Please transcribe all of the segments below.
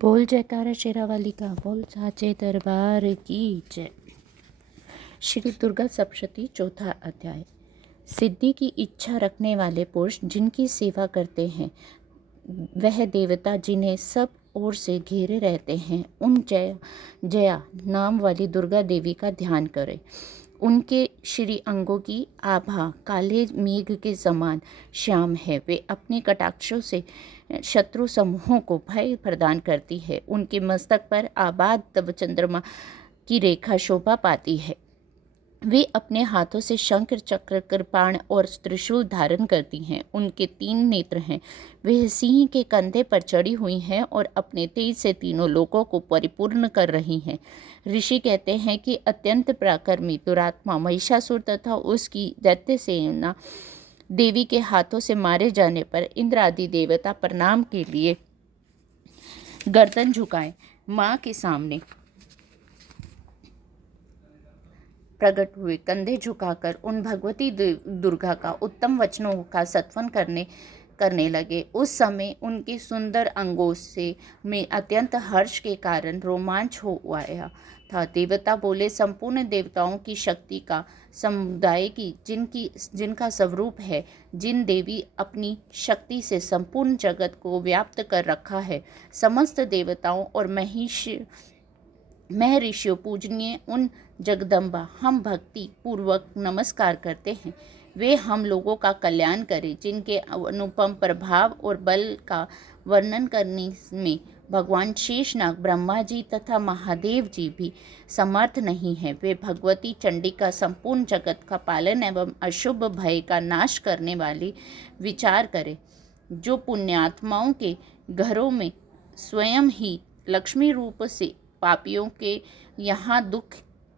बोल जयकारा शेरावाली का, बोल साचे दरबार की जय। श्री दुर्गा सप्तशती चौथा अध्याय। सिद्धि की इच्छा रखने वाले पुरुष जिनकी सेवा करते हैं, वह देवता जिन्हें सब ओर से घेरे रहते हैं, उन जया नाम वाली दुर्गा देवी का ध्यान करें। उनके श्री अंगों की आभा काले मेघ के समान श्याम है। वे अपने कटाक्षों से शत्रु समूहों को भय प्रदान करती है। उनके मस्तक पर आबाद तब चंद्रमा की रेखा शोभा पाती है। वे अपने हाथों से शंख चक्र कृपाण और त्रिशूल धारण करती हैं। उनके 3 नेत्र हैं। वे सिंह के कंधे पर चढ़ी हुई हैं और अपने तेज से तीनों लोकों को परिपूर्ण कर रही हैं। ऋषि कहते हैं कि अत्यंत पराक्रमी दुरात्मा महिषासुर तथा उसकी दैत्य सेना देवी के हाथों से मारे जाने पर इंद्र आदि देवता प्रणाम के लिए गर्दन झुकाएं। माँ के सामने प्रकट हुए, कंधे झुकाकर उन भगवती दुर्गा का उत्तम वचनों का सत्वन करने लगे। उस समय उनके सुंदर अंगों से में अत्यंत हर्ष के कारण रोमांच हो आया था। देवता बोले, संपूर्ण देवताओं की शक्ति का समुदाय की जिनका स्वरूप है, जिन देवी अपनी शक्ति से संपूर्ण जगत को व्याप्त कर रखा है, समस्त देवताओं और महर्षियों पूजनीय उन जगदम्बा हम भक्ति पूर्वक नमस्कार करते हैं। वे हम लोगों का कल्याण करें। जिनके अनुपम प्रभाव और बल का वर्णन करने में भगवान शेषनाग, ब्रह्मा जी तथा महादेव जी भी समर्थ नहीं हैं। वे भगवती चंडी का संपूर्ण जगत का पालन एवं अशुभ भय का नाश करने वाली विचार करें, जो पुण्यात्माओं के घरों में स्वयं ही लक्ष्मी रूप से पापियों के यहाँ दुख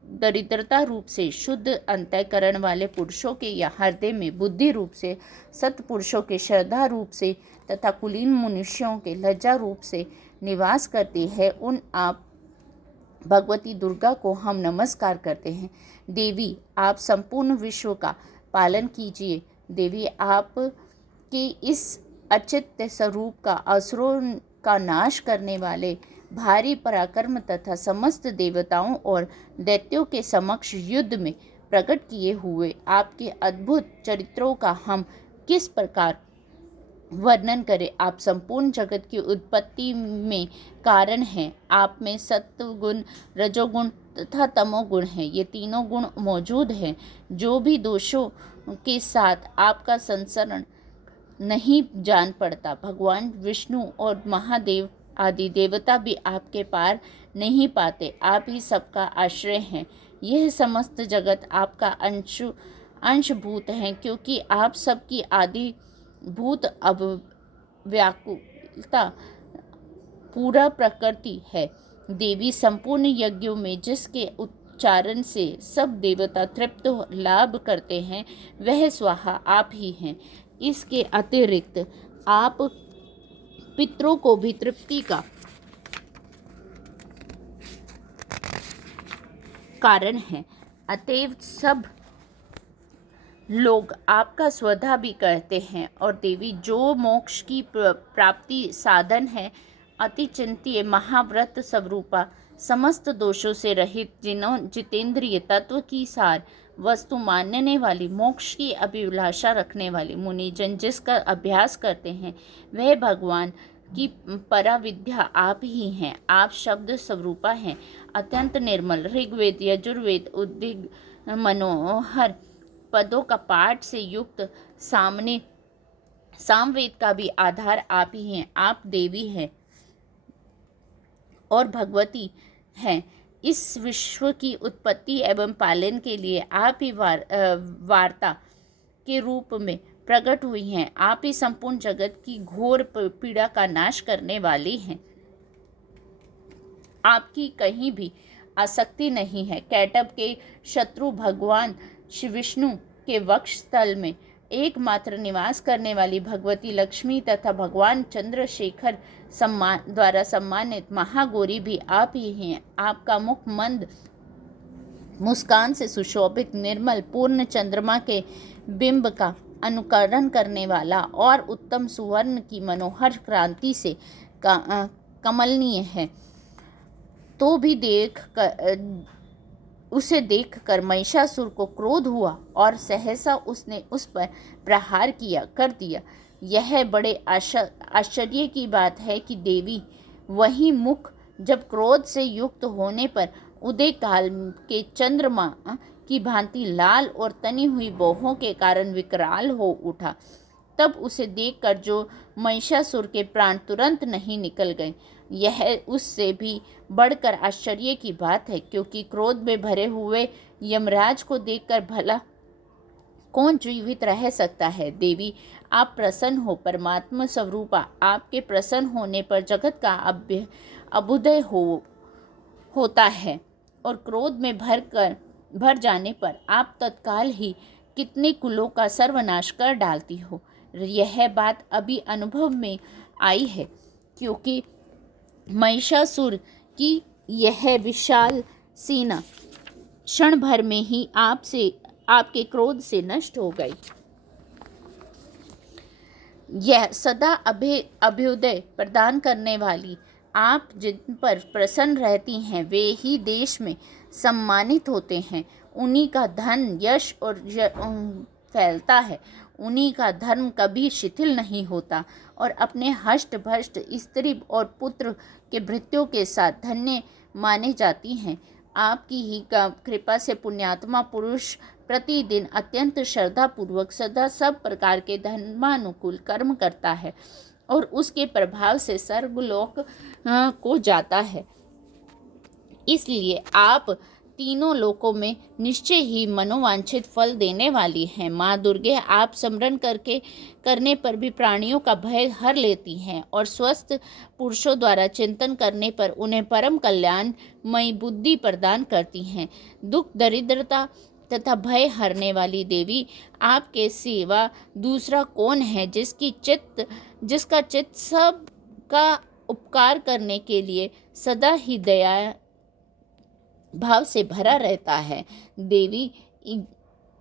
दरिद्रता रूप से, शुद्ध अंतःकरण वाले पुरुषों के या हृदय में बुद्धि रूप से, सत्पुरुषों के श्रद्धा रूप से तथा कुलीन मनुष्यों के लज्जा रूप से निवास करती है, उन आप भगवती दुर्गा को हम नमस्कार करते हैं। देवी, आप संपूर्ण विश्व का पालन कीजिए। देवी, आप के इस अचित्य स्वरूप का असुरों का नाश करने वाले भारी पराक्रम तथा समस्त देवताओं और दैत्यों के समक्ष युद्ध में प्रकट किए हुए आपके अद्भुत चरित्रों का हम किस प्रकार वर्णन करें। आप संपूर्ण जगत की उत्पत्ति में कारण हैं। आप में सत्व गुण, रजोगुण तथा तमोगुण हैं। ये तीनों गुण मौजूद हैं। जो भी दोषों के साथ आपका संसरण नहीं जान पड़ता, भगवान विष्णु और महादेव आदि देवता भी आपके पार नहीं पाते। आप ही सबका आश्रय हैं। यह समस्त जगत आपका अंशभूत है, क्योंकि आप सबकी आदि भूत अव्याकुलता पूरा प्रकृति है। देवी, संपूर्ण यज्ञों में जिसके उच्चारण से सब देवता तृप्त लाभ करते हैं, वह स्वाहा आप ही हैं। इसके अतिरिक्त आप पितरों को भी तृप्ति का कारण है। अतएव सब लोग आपका स्वधा भी कहते हैं। और देवी, जो मोक्ष की प्राप्ति साधन है, अति चिंत्य महाव्रत स्वरूपा, समस्त दोषों से रहित, जितेंद्रिय तत्व की सार वस्तु मानने वाली, मोक्ष की अभिलाषा रखने वाली मुनिजन जिसका अभ्यास करते हैं, वह भगवान की पराविद्या आप ही हैं। आप शब्द स्वरूपा हैं, अत्यंत निर्मल। ऋग्वेद, यजुर्वेद, उद्दिग मनोहर पदों का पाठ से युक्त सामवेद का भी आधार आप ही हैं। आप देवी हैं और भगवती हैं। इस विश्व की उत्पत्ति एवं पालन के लिए आप ही वार्ता के रूप में प्रकट हुई हैं। आप ही संपूर्ण जगत की घोर पीड़ा का नाश करने वाली हैं। आपकी कहीं भी आसक्ति नहीं है। कैटभ के शत्रु भगवान श्री विष्णु के वक्षस्थल में एकमात्र निवास करने वाली भगवती लक्ष्मी तथा भगवान चंद्रशेखर द्वारा सम्मानित महागौरी भी आप ही हैं। आपका मुख मंद मुस्कान से सुशोभित, निर्मल, पूर्ण चंद्रमा के बिंब का अनुकरण करने वाला और उत्तम सुवर्ण की मनोहर क्रांति से कमलनीय है। तो भी उसे देखकर महिषासुर को क्रोध हुआ और सहसा उसने उस पर प्रहार कर दिया। यह बड़े आश्चर्य की बात है कि देवी वही मुख जब क्रोध से युक्त होने पर उदय काल के चंद्रमा की भांति लाल और तनी हुई बाहों के कारण विकराल हो उठा, तब उसे देखकर जो महिषासुर के प्राण तुरंत नहीं निकल गए। यह उससे भी बढ़कर आश्चर्य की बात है, क्योंकि क्रोध में भरे हुए यमराज को देखकर भला कौन जीवित रह सकता है। देवी आप प्रसन्न हो, परमात्मा स्वरूपा, आपके प्रसन्न होने पर जगत का अभ्युदय होता है और क्रोध में भर जाने पर आप तत्काल ही कितने कुलों का सर्वनाश कर डालती हो। यह बात अभी अनुभव में आई है, क्योंकि महिषासुर की यह विशाल सेना क्षण भर में ही आपके क्रोध से नष्ट हो गई। यह सदा अभ्युदय प्रदान करने वाली आप जिन पर प्रसन्न रहती हैं, वे ही देश में सम्मानित होते हैं। उन्हीं का धन यश और फैलता है। उन्हीं का धर्म कभी शिथिल नहीं होता और अपने हष्ट भष्ट स्त्री और पुत्र के भृत्यों के साथ धन्य माने जाती हैं। आपकी ही कृपा से पुण्यात्मा पुरुष प्रतिदिन अत्यंत श्रद्धापूर्वक सदा सब प्रकार के धर्मानुकूल कर्म करता है और उसके प्रभाव से सर्वलोक को जाता है। इसलिए आप तीनों लोकों में निश्चय ही मनोवांछित फल देने वाली हैं। माँ दुर्गे आप स्मरण करने पर भी प्राणियों का भय हर लेती हैं और स्वस्थ पुरुषों द्वारा चिंतन करने पर उन्हें परम कल्याणमयी बुद्धि प्रदान करती हैं। दुख दरिद्रता तथा भय हरने वाली देवी, आपके सिवा दूसरा कौन है जिसका चित्त सब का उपकार करने के लिए सदा ही दया भाव से भरा रहता है। देवी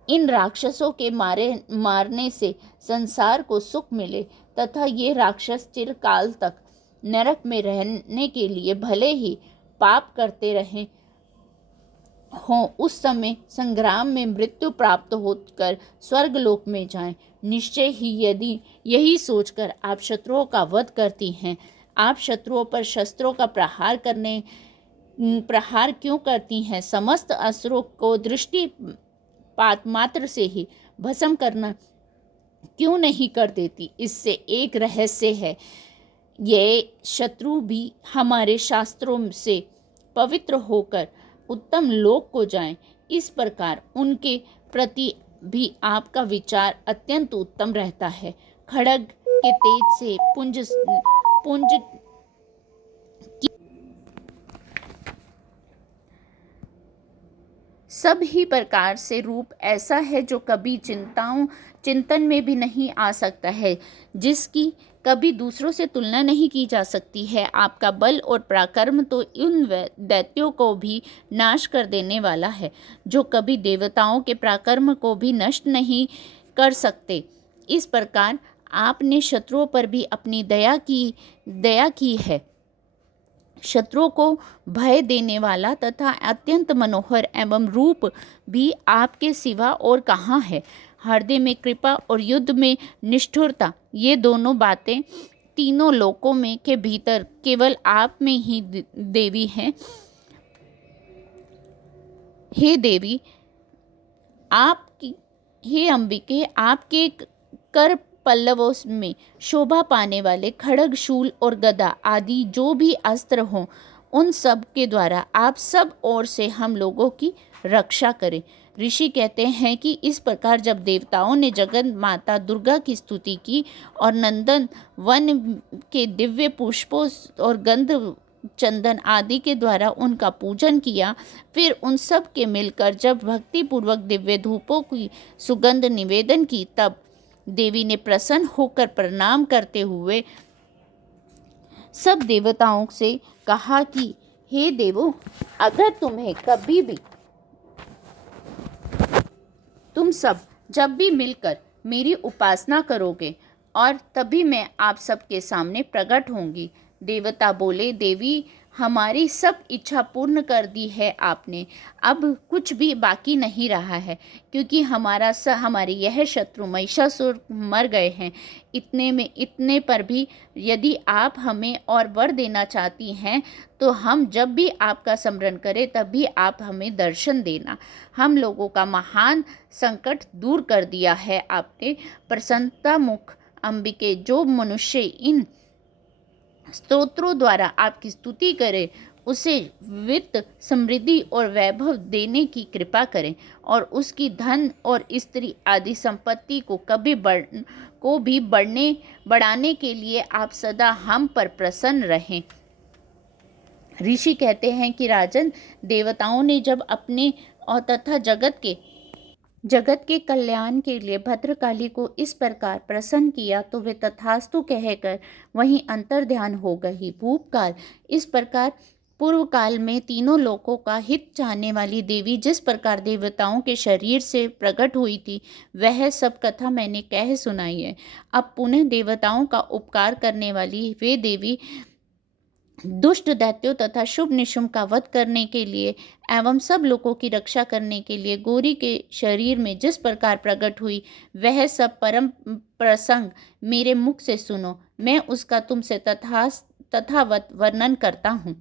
इन राक्षसों के मारने से संसार को सुख मिले तथा ये राक्षस चिरकाल तक नरक में रहने के लिए भले ही पाप करते रहे हों, उस समय संग्राम में मृत्यु प्राप्त होकर स्वर्गलोक में जाएं। निश्चय ही यदि यही सोचकर आप शत्रुओं का वध करती हैं, आप शत्रुओं पर शस्त्रों का प्रहार क्यों करती हैं? समस्त असुरों को दृष्टिपात मात्र से ही भस्म करना क्यों नहीं कर देती? इससे एक रहस्य है, ये शत्रु भी हमारे शास्त्रों से पवित्र होकर उत्तम लोक को जाएं। इस प्रकार उनके प्रति भी आपका विचार अत्यंत उत्तम रहता है। खड्ग के तेज से पुंज सब ही प्रकार से रूप ऐसा है जो कभी चिंतन में भी नहीं आ सकता है, जिसकी कभी दूसरों से तुलना नहीं की जा सकती है। आपका बल और पराक्रम तो उन दैत्यों को भी नाश कर देने वाला है जो कभी देवताओं के पराक्रम को भी नष्ट नहीं कर सकते। इस प्रकार आपने शत्रुओं पर भी अपनी दया की है। शत्रुओं को भय देने वाला तथा अत्यंत मनोहर एवं रूप भी आपके सिवा और कहाँ है। हृदय में कृपा और युद्ध में निष्ठुरता, ये दोनों बातें तीनों लोकों में के भीतर केवल आप में ही देवी हैं। हे देवी, हे अंबिके, आपके कर पल्लवों में शोभा पाने वाले खड्ग, शूल और गदा आदि जो भी अस्त्र हों, उन सब के द्वारा आप सब ओर से हम लोगों की रक्षा करें। ऋषि कहते हैं कि इस प्रकार जब देवताओं ने जगत माता दुर्गा की स्तुति की और नंदन वन के दिव्य पुष्पों और गंध चंदन आदि के द्वारा उनका पूजन किया, फिर उन सब के मिलकर जब भक्ति पूर्वक दिव्य धूपों की सुगंध निवेदन की, तब देवी ने प्रसन्न होकर प्रणाम करते हुए सब देवताओं से कहा कि हे देवों, अगर तुम्हें कभी भी तुम सब जब भी मिलकर मेरी उपासना करोगे और तभी मैं आप सबके सामने प्रकट होंगी, देवता बोले, देवी हमारी सब इच्छा पूर्ण कर दी है आपने, अब कुछ भी बाकी नहीं रहा है, क्योंकि हमारे यह शत्रु महिषासुर मर गए हैं। इतने पर भी यदि आप हमें और वर देना चाहती हैं तो हम जब भी आपका स्मरण करें तब भी आप हमें दर्शन देना। हम लोगों का महान संकट दूर कर दिया है आपने। प्रसन्नता मुख अंबिके, जो मनुष्य इन स्तोत्रों द्वारा आपकी स्तुति करे उसे वित्त, समृद्धि और वैभव देने की कृपा करें, और उसकी धन और स्त्री आदि संपत्ति को भी बढ़ाने के लिए आप सदा हम पर प्रसन्न रहें। ऋषि कहते हैं कि राजन, देवताओं ने जब अपने और तथा जगत के कल्याण के लिए भद्रकाली को इस प्रकार प्रसन्न किया तो वे तथास्तु कहकर वहीं अंतर्ध्यान हो गई। भूपकाल इस प्रकार पूर्व काल में तीनों लोकों का हित चाहने वाली देवी जिस प्रकार देवताओं के शरीर से प्रकट हुई थी, वह सब कथा मैंने कह सुनाई है। अब पुनः देवताओं का उपकार करने वाली वे देवी दुष्ट दैत्यों तथा शुभ निशुम का वध करने के लिए एवं सब लोगों की रक्षा करने के लिए गौरी के शरीर में जिस प्रकार प्रकट हुई, वह सब परम प्रसंग मेरे मुख से सुनो। मैं उसका तुमसे तथावत वर्णन करता हूँ।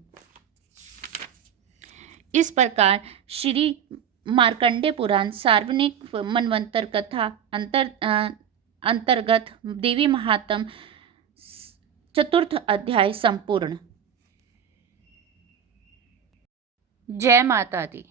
इस प्रकार श्री मार्कंडे पुराण सार्वजनिक मनवंतर कथा अंतर्गत देवी महात्म 4th अध्याय संपूर्ण। जय माता दी।